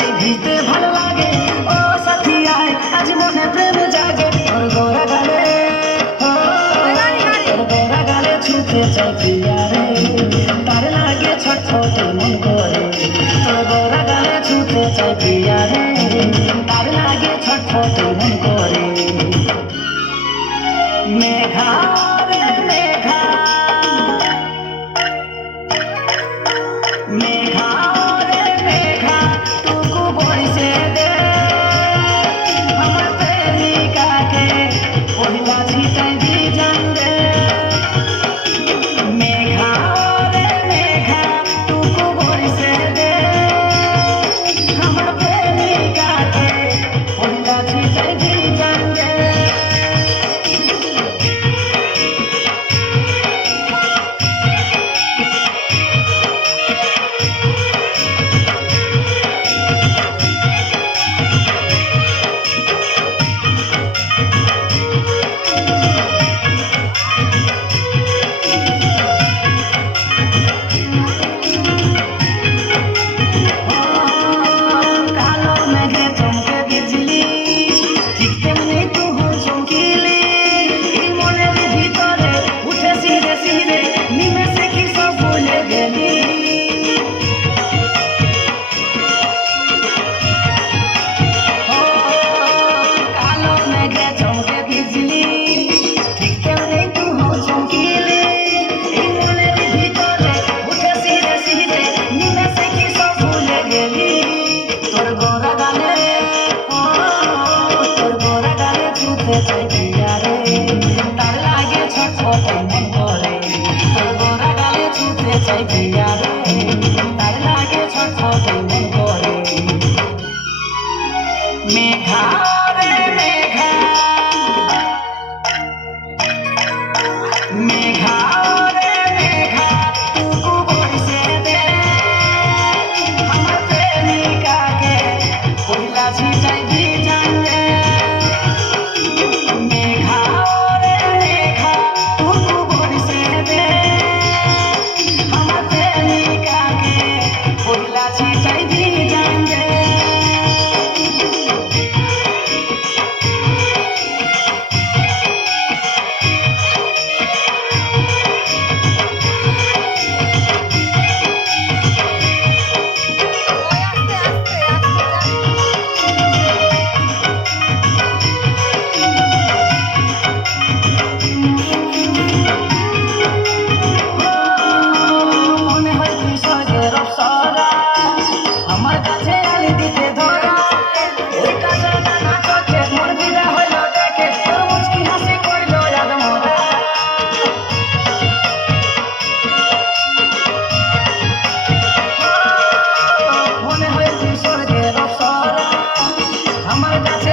যায় ভিজতে ভালো লাগে ও সাথী আয় আজ মনে প্রেম জাগে তোর গোরা গালে তোর গোরা গালে ছুঁতে চাই প্রিয়া রে তার লাগে ছটফট মন করে তোর গোরা গালে ছুঁতে চাই প্রিয়া রে তার লাগে ছটফট মন করে মেঘা